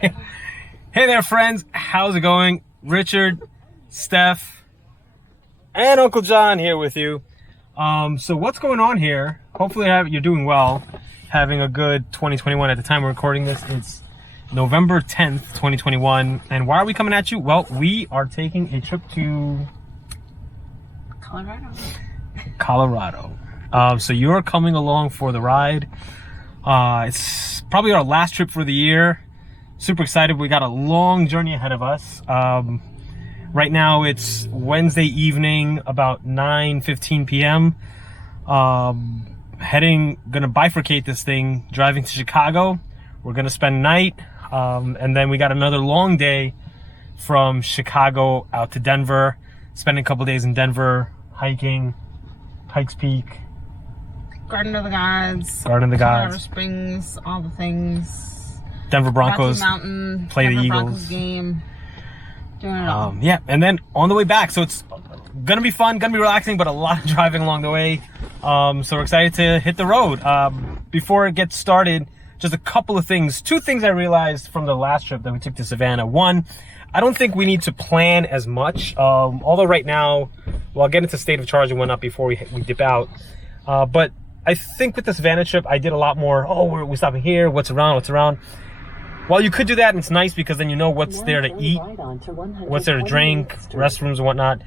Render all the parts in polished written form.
Hey there, friends. How's it going? Richard, Steph, and Uncle John here with you. So what's going on here? Hopefully you're doing well. Having a good 2021 at the time we're recording this. It's November 10th, 2021. And why are we coming at you? Well, we are taking a trip to Colorado. So you're coming along for the ride. It's probably our last trip for the year. Super excited. We got a long journey ahead of us. Right now it's Wednesday evening, about 9:15 p.m. Gonna bifurcate this thing, driving to Chicago. We're gonna spend night, and then we got another long day from Chicago out to Denver, spending a couple days in Denver, hiking, Pikes Peak, Garden of the Gods, Colorado Springs, all the things. Denver Broncos, Mountain, play Denver the Broncos Eagles game, doing it all. Yeah, and then on the way back, so it's gonna be fun, gonna be relaxing, but a lot of driving along the way. So we're excited to hit the road. Before it gets started, just a couple of things. Two things I realized from the last trip that we took to Savannah. One, I don't think we need to plan as much. Although right now, well, I'll get into state of charge and whatnot before we dip out. But I think with the Savannah trip, I did a lot more. Oh, we're stopping here. What's around? Well, you could do that, and it's nice because then you know what's there to eat, what's there to drink, restrooms and whatnot.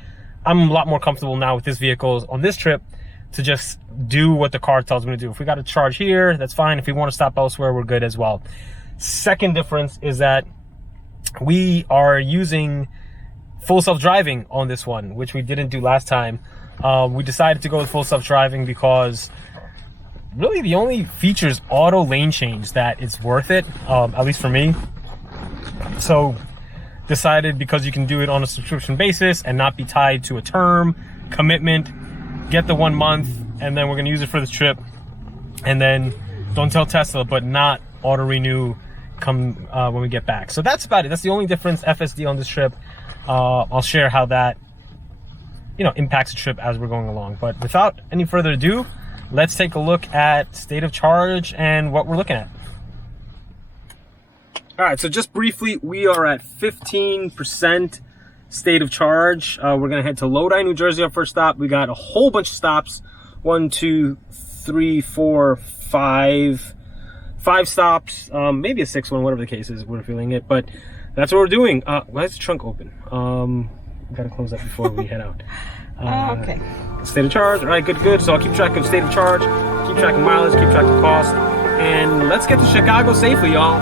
I'm a lot more comfortable now with this vehicle on this trip to just do what the car tells me to do. If we got to charge here, that's fine. If we want to stop elsewhere, we're good as well. Second difference is that we are using full self-driving on this one, which we didn't do last time. We decided to go with full self-driving because really the only feature is auto lane change that it's worth it, at least for me. So decided, because you can do it on a subscription basis and not be tied to a term commitment, get the 1 month, and then we're going to use it for this trip. And then don't tell Tesla, but not auto renew come when we get back. So that's about it. That's the only difference, FSD, on this trip. I'll share how that impacts the trip as we're going along. But without any further ado, let's take a look at state of charge and what we're looking at. All right, so just briefly, we are at 15% state of charge. We're gonna head to LODI, New Jersey, our first stop. We got a whole bunch of stops. 1, 2, 3, 4, 5 stops, maybe a 6th one, whatever the case is, we're feeling it, but that's what we're doing. Why is the trunk open? Gotta close that before we head out. Okay. State of charge. All right, good. So I'll keep track of state of charge, keep track of mileage, keep track of cost, and let's get to Chicago safely, y'all.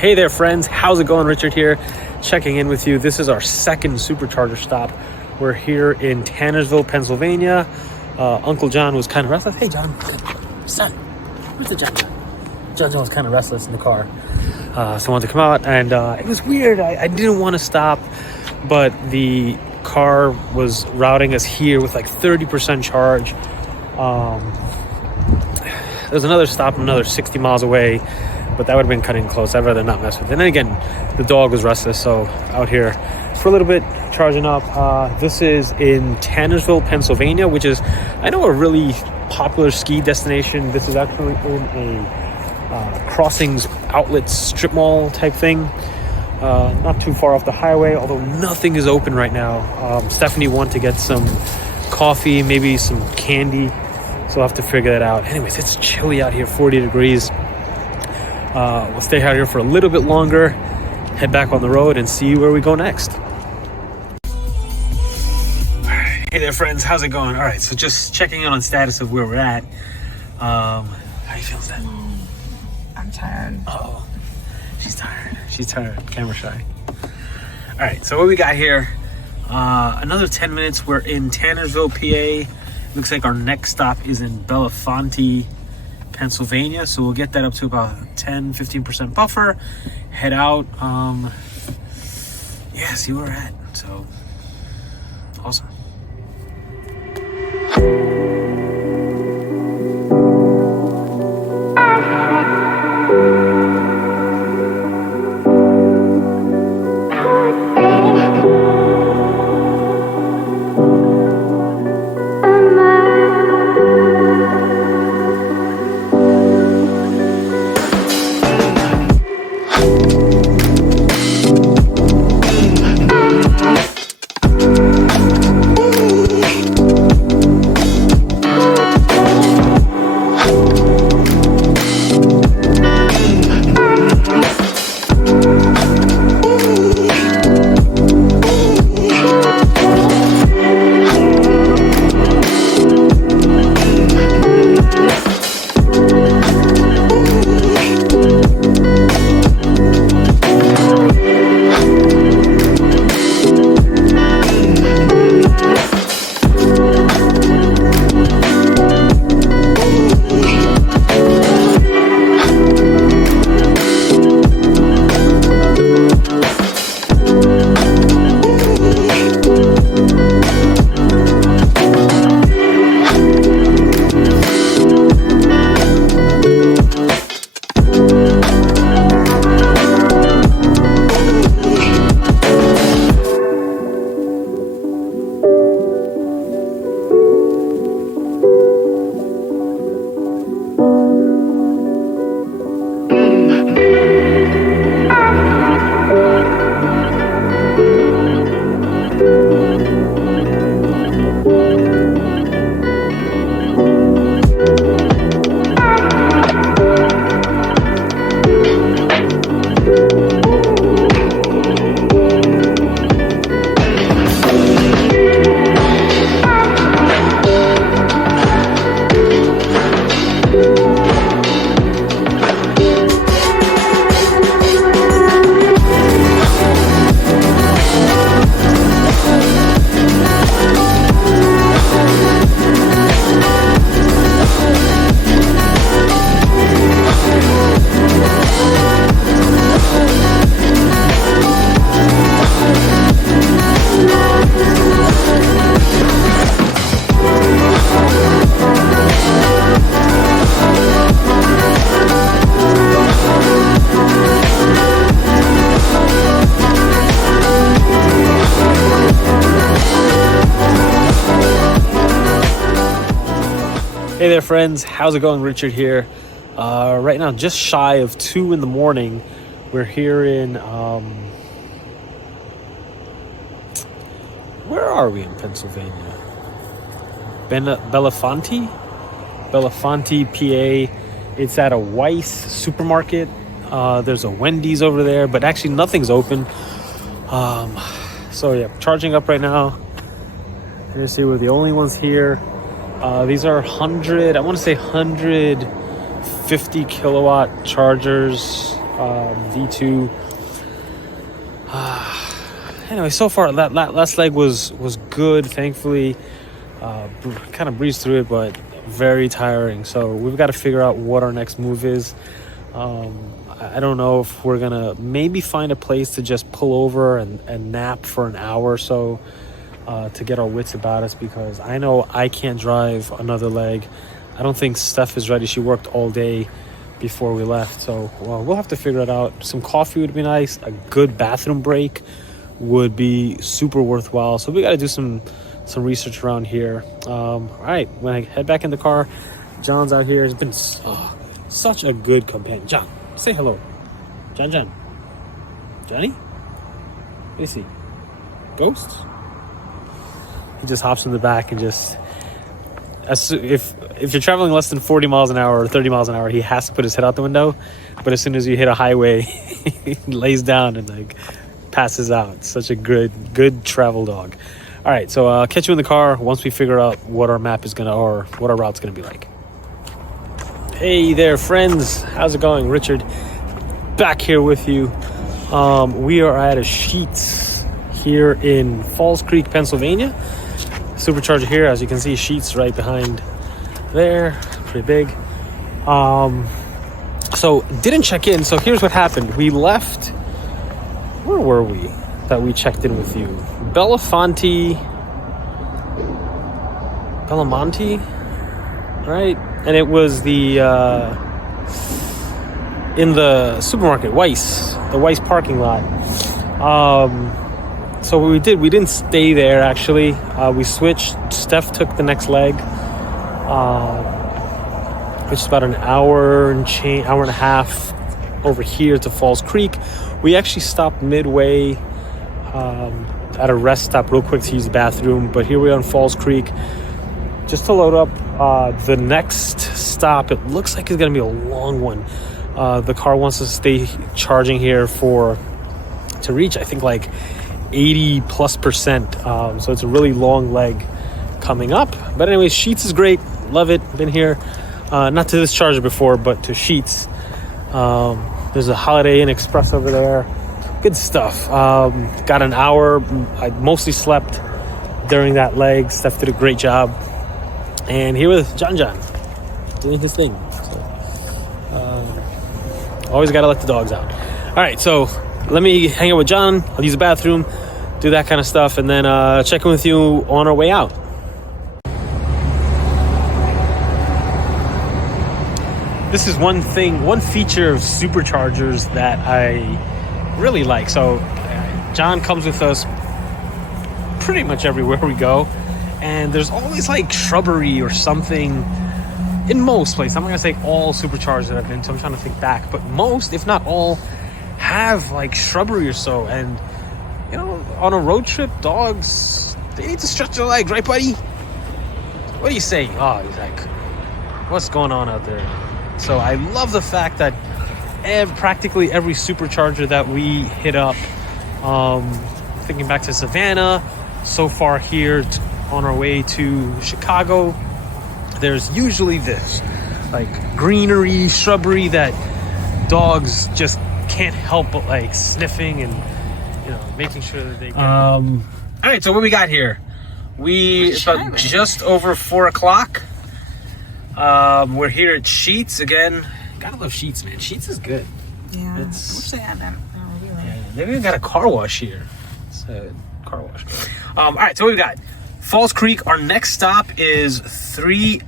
Hey there, friends. How's it going? Richard here, checking in with you. This is our second Supercharger stop. We're here in Tannersville, Pennsylvania. Uncle John was kind of restless. Hey, John. Son, where's the John? John was kind of restless in the car. So I wanted to come out, and it was weird. I didn't want to stop, but the car was routing us here with like 30% charge. There's another stop another 60 miles away, but that would have been cutting close. I'd rather not mess with it. And then again, the dog was restless, so out here for a little bit, charging up. This is in Tannersville, Pennsylvania, which is, I know, a really popular ski destination. This is actually in a Crossings outlet strip mall type thing. Not too far off the highway, although nothing is open right now. Stephanie wanted to get some coffee, maybe some candy, so we'll have to figure that out. Anyways, it's chilly out here, 40 degrees. We'll stay out here for a little bit longer, head back on the road, and see where we go next. Hey there, friends. How's it going? All right, so just checking in on status of where we're at. How you feeling, Stef? I'm tired. Oh, she's tired. She's tired. Camera shy. All right, so what we got here? Another 10 minutes. We're in Tannersville, PA. Looks like our next stop is in Bellefonte, Pennsylvania. So we'll get that up to about 10-15% buffer. Head out. Yeah, see where we're at. So awesome. Hey there, friends. How's it going? Richard here. Right now, just shy of 2 in the morning. We're here in, where are we in Pennsylvania? Bellefonte, PA. It's at a Weiss supermarket. There's a Wendy's over there, but actually nothing's open. So yeah, charging up right now. You see, we're the only ones here. These are 150 kilowatt chargers. V2. Anyway, so far that last leg was good, thankfully. Kind of breezed through it, but very tiring. So we've got to figure out what our next move is. I don't know if we're gonna maybe find a place to just pull over and nap for an hour or so to get our wits about us, because I know I can't drive another leg. I don't think Stef is ready. She worked all day before we left, so we'll have to figure it out. Some coffee would be nice. A good bathroom break would be super worthwhile. So we got to do some research around here. All right, when I head back in the car, John's out here. He's been such a good companion. John, say hello. John. Johnny? What do you see? Ghosts? He just hops in the back and just... if you're traveling less than 40 miles an hour or 30 miles an hour, he has to put his head out the window. But as soon as you hit a highway, he lays down and like passes out. Such a good travel dog. All right, so I'll catch you in the car once we figure out what our map is gonna, or what our route's gonna be like. Hey there, friends. How's it going? Richard back here with you. We are at a Sheetz here in Falls Creek, Pennsylvania. Supercharger here, as you can see, Sheetz right behind there, pretty big. So didn't check in. So here's what happened. We left, where were we that we checked in with you? Bellefonte, right? And it was the in the supermarket, the Weiss parking lot. So what we didn't stay there actually. We switched. Stef took the next leg, which is about an hour and a half over here to Falls Creek. We actually stopped midway at a rest stop real quick to use the bathroom, but here we are in Falls Creek just to load up the next stop. It looks like it's gonna be a long one. The car wants to stay charging here to reach, I think, like 80+%. So it's a really long leg coming up. But anyways, Sheetz is great. Love it. Been here, not to this charger before, but to Sheetz. There's a Holiday Inn Express over there. Good stuff. Got an hour. I mostly slept during that leg. Stef did a great job. And here with John doing his thing. So, always got to let the dogs out. All right, so let me hang out with John. I'll use the bathroom, do that kind of stuff, and then check in with you on our way out. This is one feature of Superchargers that I really like. So John comes with us pretty much everywhere we go, and there's always like shrubbery or something in most places. I'm not gonna say all Superchargers that I've been to, I'm trying to think back, but most, if not all, have like shrubbery or so. And you know, on a road trip, dogs, they need to stretch their legs, right, buddy? What do you say? Oh, he's like, what's going on out there? So I love the fact that practically every Supercharger that we hit up, thinking back to Savannah, so far here on our way to Chicago, there's usually this like greenery, shrubbery that dogs just can't help but like sniffing and, you know, making sure that they get. All right, so what we got here? It's about just over 4 o'clock. We're here at Sheetz again. Gotta love Sheetz, man. Sheetz is good. Yeah, I wish they had that. They've even got a car wash here. It's a car wash. All right, so what we got? Falls Creek. Our next stop is 3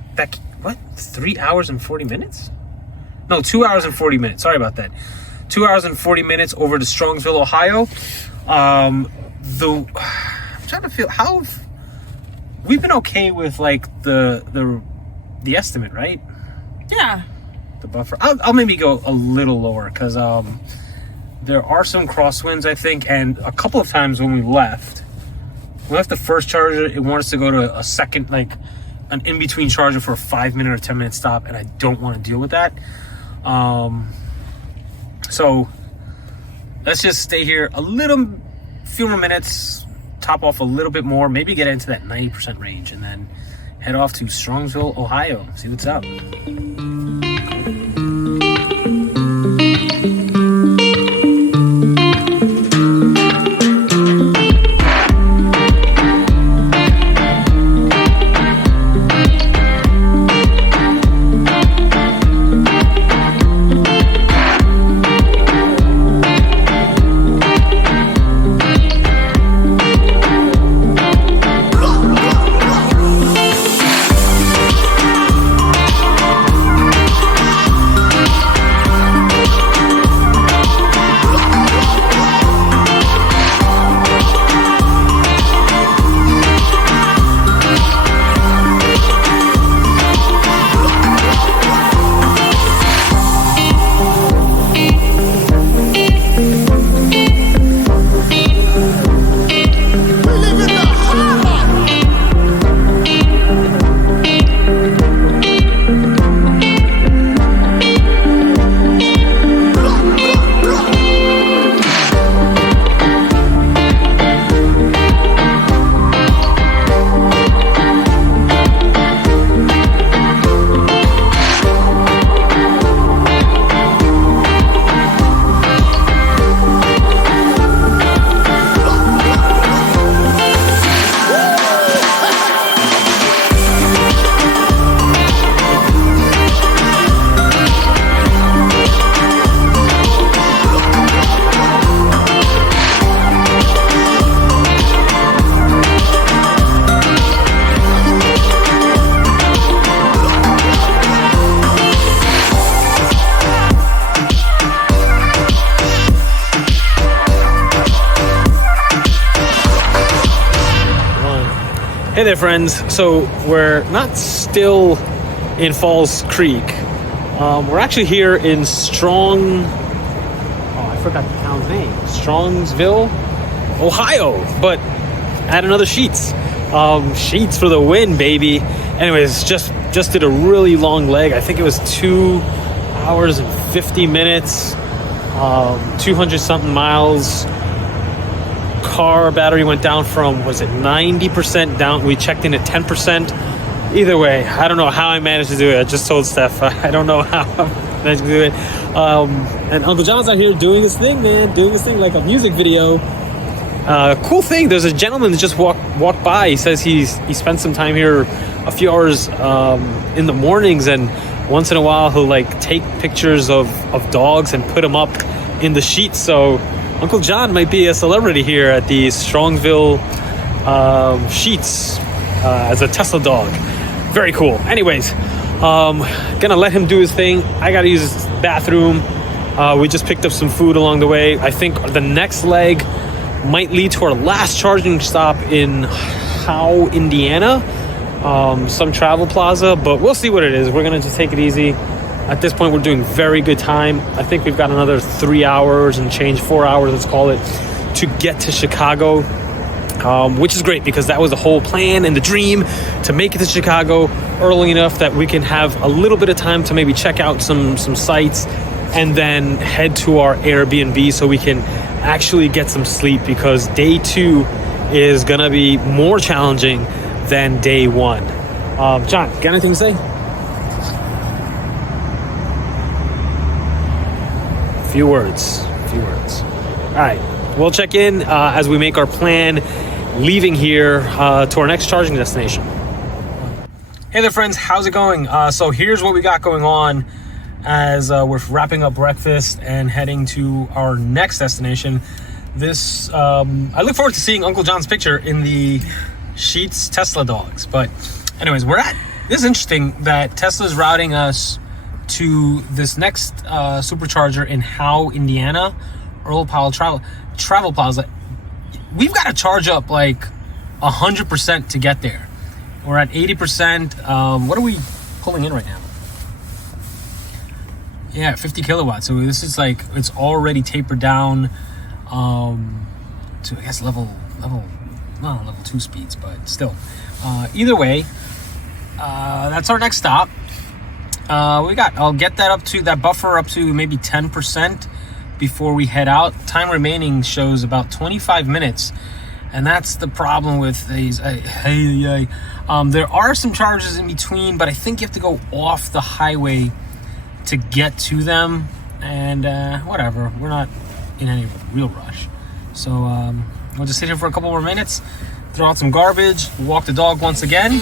hours and 40 minutes? No, 2 hours and 40 minutes. Sorry about that. 2 hours and 40 minutes over to Strongsville, Ohio. I'm trying to feel how we've been okay with like the estimate, right? Yeah. The buffer. I'll maybe go a little lower because there are some crosswinds, I think, and a couple of times when we left the first charger, it wanted us to go to a second, like an in-between charger for a 5-minute or 10-minute stop, and I don't want to deal with that. So let's just stay here few more minutes, top off a little bit more, maybe get into that 90% range, and then head off to Strongsville, Ohio, see what's up. Hey there, friends. So we're not still in Falls Creek. We're actually here in I forgot the town's name. Strongsville, Ohio, but at another Sheetz. Sheetz for the win, baby. Anyways, just did a really long leg. I think it was 2 hours and 50 minutes, 200 something miles. Car battery went down from, was it 90% down? We checked in at 10%. Either way, I don't know how I managed to do it. I just told Stef, I don't know how I managed to do it. And Uncle John's out here doing his thing, man. Doing his thing like a music video. Cool thing, there's a gentleman that just walked by. He says he spent some time here, a few hours in the mornings, and once in a while he'll like take pictures of dogs and put them up in the Sheetz. So Uncle John might be a celebrity here at the Strongsville Sheetz as a Tesla dog. Very cool. Anyways, gonna let him do his thing. I gotta use his bathroom. We just picked up some food along the way. I think the next leg might lead to our last charging stop in Howe, Indiana. Some travel plaza, but we'll see what it is. We're gonna just take it easy. At this point, we're doing very good time. I think we've got another 3 hours and change, 4 hours, let's call it, to get to Chicago, which is great because that was the whole plan and the dream, to make it to Chicago early enough that we can have a little bit of time to maybe check out some sites and then head to our Airbnb so we can actually get some sleep, because day 2 is gonna be more challenging than day 1. John, got anything to say? Few words. All right, we'll check in as we make our plan, leaving here to our next charging destination. Hey there, friends, how's it going? So here's what we got going on as we're wrapping up breakfast and heading to our next destination. This I look forward to seeing Uncle John's picture in the Sheetz Tesla dogs. But anyways, this is interesting that Tesla's routing us to this next Supercharger in Howe, Indiana, Earl Powell Travel Plaza. We've got to charge up like 100% to get there. We're at 80%. What are we pulling in right now? Yeah, 50 kilowatts. So this is like, it's already tapered down to, I guess, level 2 speeds, but still. Either way, that's our next stop. I'll get that up to that buffer up to maybe 10% before we head out. Time remaining shows about 25 minutes, and that's the problem with these. There are some charges in between, but I think you have to go off the highway to get to them, and whatever, we're not in any real rush, so we'll just sit here for a couple more minutes, throw out some garbage, walk the dog once again.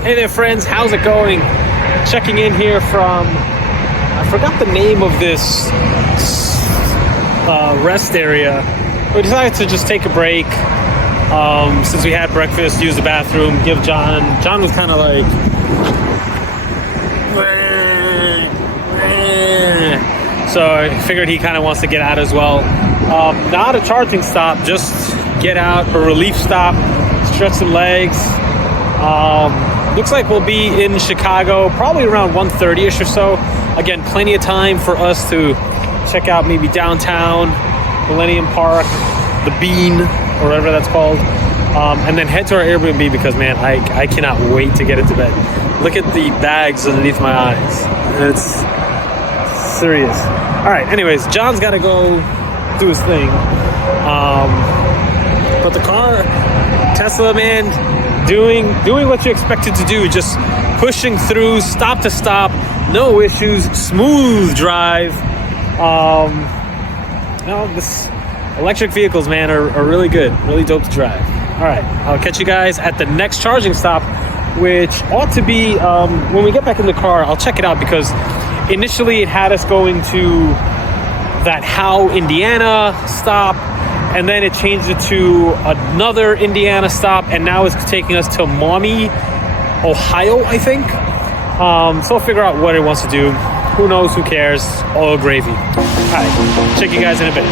Hey there, friends, how's it going? Checking in here from, I forgot the name of this rest area. We decided to just take a break since we had breakfast, use the bathroom, give John was kind of like, so I figured he kind of wants to get out as well. Not a charging stop, just get out, a relief stop, stretch some legs. Looks like we'll be in Chicago probably around 1:30ish or so. Again, plenty of time for us to check out maybe downtown, Millennium Park, the Bean, or whatever that's called. And then head to our Airbnb because, man, I cannot wait to get into bed. Look at the bags underneath my eyes. It's serious. All right, anyways, John's got to go do his thing. But the car, Tesla, man, doing what you expect it to do, just pushing through, stop to stop, no issues, smooth drive. This electric vehicles, man, are really good, really dope to drive. All right, I'll catch you guys at the next charging stop, which ought to be, when we get back in the car, I'll check it out because initially it had us going to that Howe, Indiana stop, and then it changed it to another Indiana stop, and now it's taking us to MAUMEE, Ohio, I think. So I'll figure out what it wants to do. Who knows, who cares, all gravy. All right, check you guys in a bit.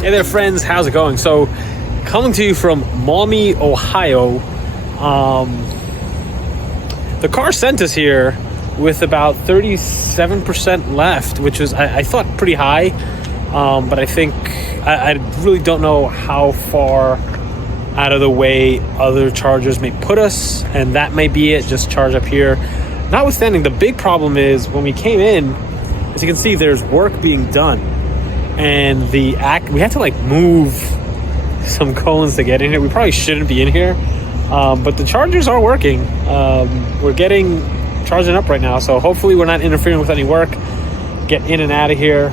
Hey there, friends, how's it going? So, coming to you from MAUMEE, Ohio. The car sent us here with about 37% left, which was, I thought, pretty high. But I think, I really don't know how far out of the way other chargers may put us, and that may be it, just charge up here. Notwithstanding, the big problem is when we came in, as you can see, there's work being done. And we had to like move some cones to get in here. We probably shouldn't be in here, but the chargers are working. We're charging up right now, so hopefully we're not interfering with any work. Get in and out of here,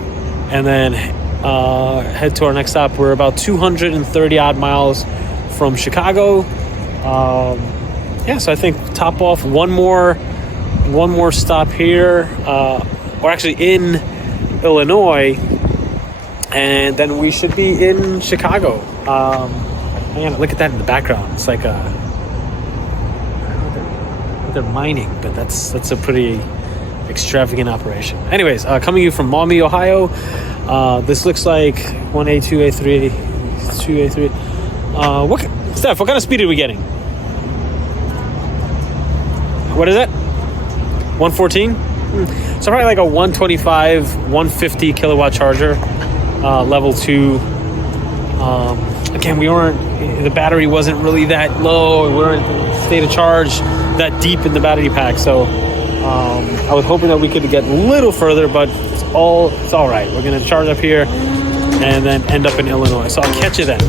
and then head to our next stop. We're about 230 odd miles from Chicago. So I think top off one more stop here, or actually in Illinois. And then we should be in Chicago. Man, look at that in the background. It's like they're mining, but that's a pretty extravagant operation. Anyways, coming to you from MAUMEE, Ohio. This looks like 1A, 2A, 3A, 2A, 3. Stef, what kind of speed are we getting? What is it? 114? So probably like a 125, 150 kilowatt charger. Level 2. Again, the battery wasn't really that low. We weren't in a state of charge that deep in the battery pack. So I was hoping that we could get a little further, but it's all right. We're going to charge up here and then end up in Illinois. So I'll catch you then.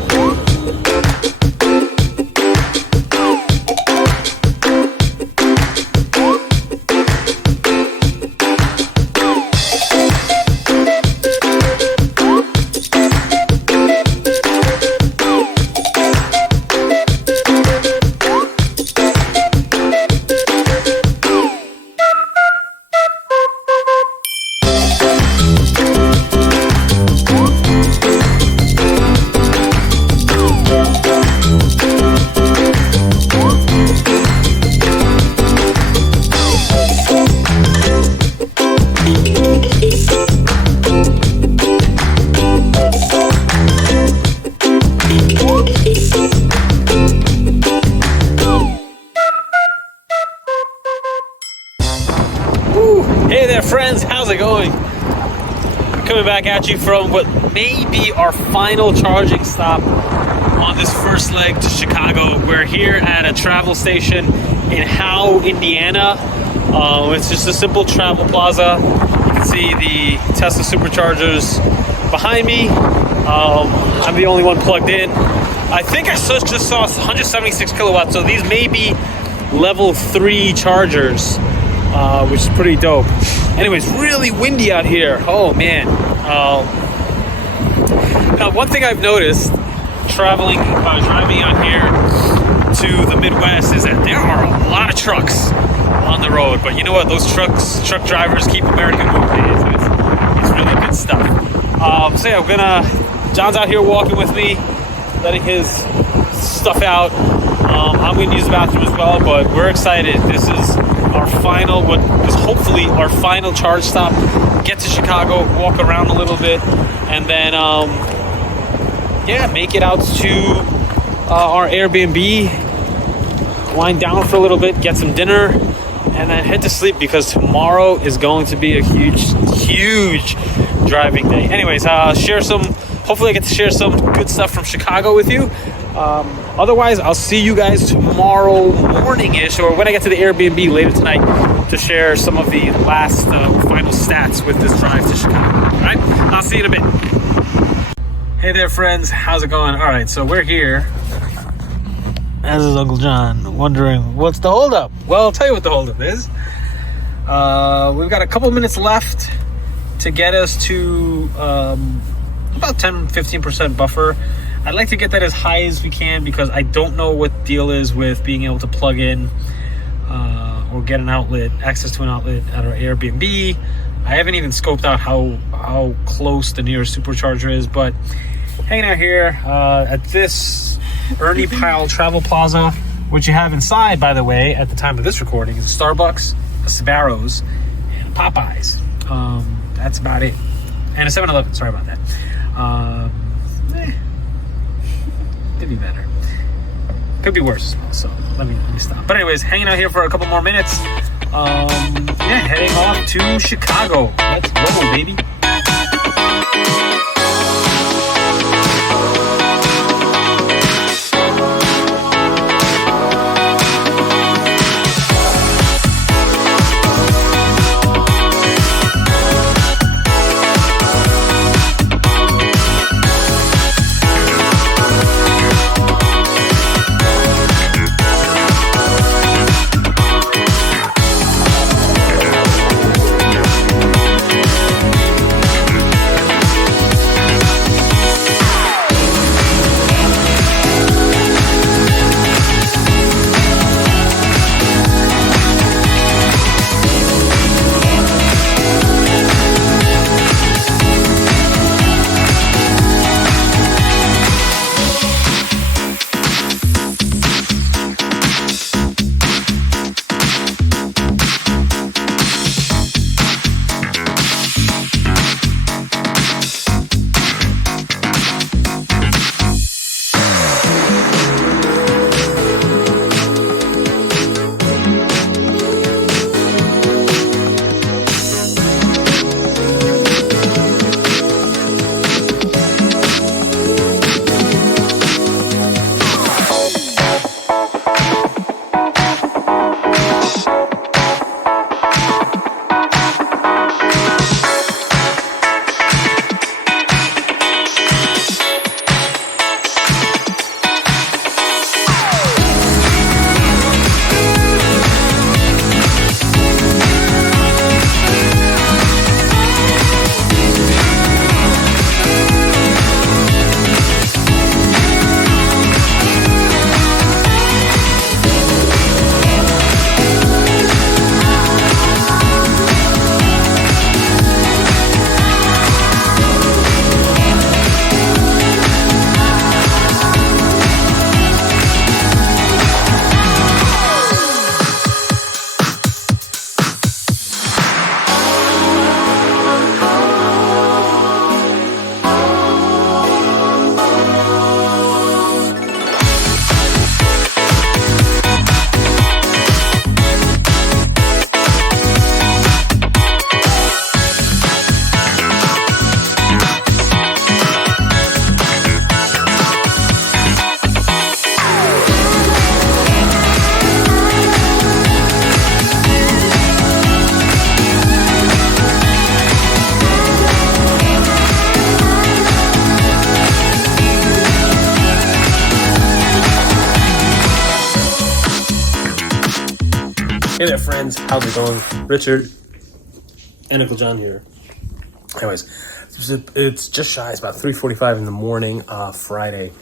how's it going? Coming back at you from what may be our final charging stop on this first leg to Chicago. We're here at a travel station in Howe, Indiana. It's just a simple travel plaza. You can see the Tesla Superchargers behind me. I'm the only one plugged in. I think I just saw 176 kilowatts, so these may be level 3 chargers, which is pretty dope. Anyways, really windy out here. Oh man. Now, one thing I've noticed driving on here to the Midwest is that there are a lot of trucks on the road. But you know what? Those truck drivers keep America moving. So it's really good stuff. So yeah, John's out here walking with me, letting his stuff out. I'm going to use the bathroom as well, but we're excited. This is our final, what is hopefully our final charge stop. Get to Chicago, walk around a little bit, and then yeah, make it out to our Airbnb, wind down for a little bit, get some dinner, and then head to sleep because tomorrow is going to be a huge driving day. Anyways, hopefully I get to share some good stuff from Chicago with you. Otherwise, I'll see you guys tomorrow morning-ish, or when I get to the Airbnb later tonight, to share some of the last final stats with this drive to Chicago. All right, I'll see you in a bit. Hey there, friends. How's it going? All right, so we're here. As is Uncle John, wondering what's the holdup. Well, I'll tell you what the holdup is. We've got a couple minutes left to get us to about 10-15% buffer. I'd like to get that as high as we can because I don't know what the deal is with being able to plug in or get access to an outlet at our Airbnb. I haven't even scoped out how close the nearest supercharger is, but hanging out here at this Ernie Pyle Travel Plaza. What you have inside, by the way, at the time of this recording, is a Starbucks, a Sbarro's, and a Popeyes. That's about it. And a 7-Eleven, sorry about that. Could be better. Could be worse. So let me stop. But anyways, hanging out here for a couple more minutes. Yeah, heading off to Chicago. Let's go, baby. Hey there, friends. How's it going? Richard and Uncle John here. Anyways, it's just shy. It's about 3:45 in the morning, Friday.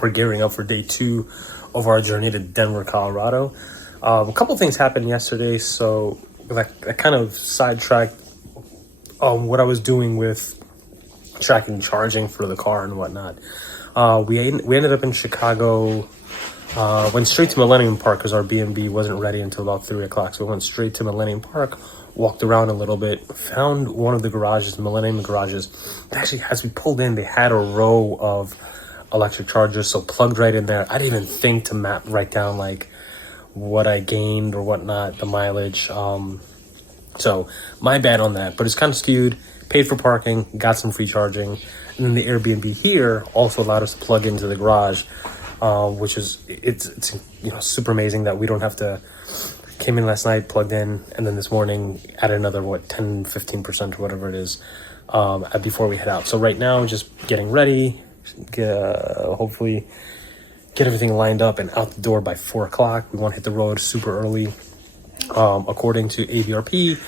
We're gearing up for day 2 of our journey to Denver, Colorado. A couple things happened yesterday, so I kind of sidetracked what I was doing with tracking charging for the car and whatnot. We ended up in Chicago. Went straight to Millennium Park because our B&B wasn't ready until about 3 o'clock. So we went straight to Millennium Park, walked around a little bit, found one of the garages, the Millennium garages. Actually, as we pulled in, they had a row of electric chargers, so plugged right in there. I didn't even think to write down like what I gained or whatnot, the mileage. So my bad on that, but it's kind of skewed. Paid for parking, got some free charging, and then the Airbnb here also allowed us to plug into the garage. Which is it's super amazing that we don't have to. Came in last night, plugged in, and then this morning added another 10-15% or whatever it is before we head out. So right now, just getting ready, hopefully get everything lined up and out the door by 4 o'clock. We want to hit the road super early. According to AVRP,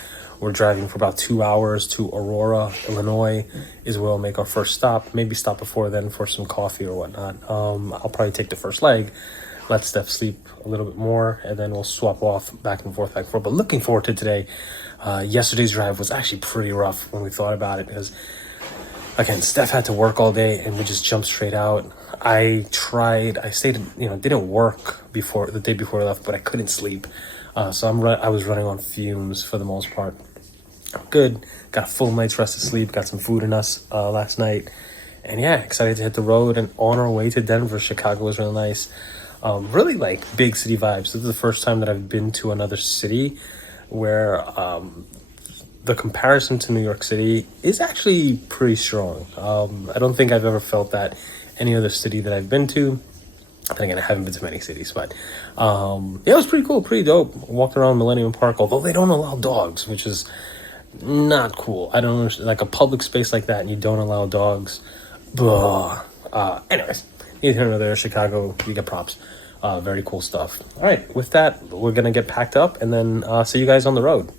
we're driving for about 2 hours to Aurora, Illinois, is where we'll make our first stop. Maybe stop before then for some coffee or whatnot. I'll probably take the first leg, let Steph sleep a little bit more, and then we'll swap off back and forth. But looking forward to today. Yesterday's drive was actually pretty rough when we thought about it because, again, Steph had to work all day and we just jumped straight out. I stayed, didn't work the day before I left, but I couldn't sleep. So I was running on fumes for the most part. Good, got a full night's rest of sleep, got some food in us last night, and yeah, excited to hit the road and on our way to Denver. Chicago was really nice. Really like big city vibes. This is the first time that I've been to another city where the comparison to New York City is actually pretty strong. I don't think I've ever felt that any other city that I've been to. And again, I haven't been to many cities, but yeah, it was pretty cool, pretty dope. Walked around Millennium Park, although they don't allow dogs, which is not cool. I don't understand, like a public space like that and you don't allow dogs. Anyways, neither here nor there. Chicago, you get props. Very cool stuff. All right, with that, we're gonna get packed up and then see you guys on the road.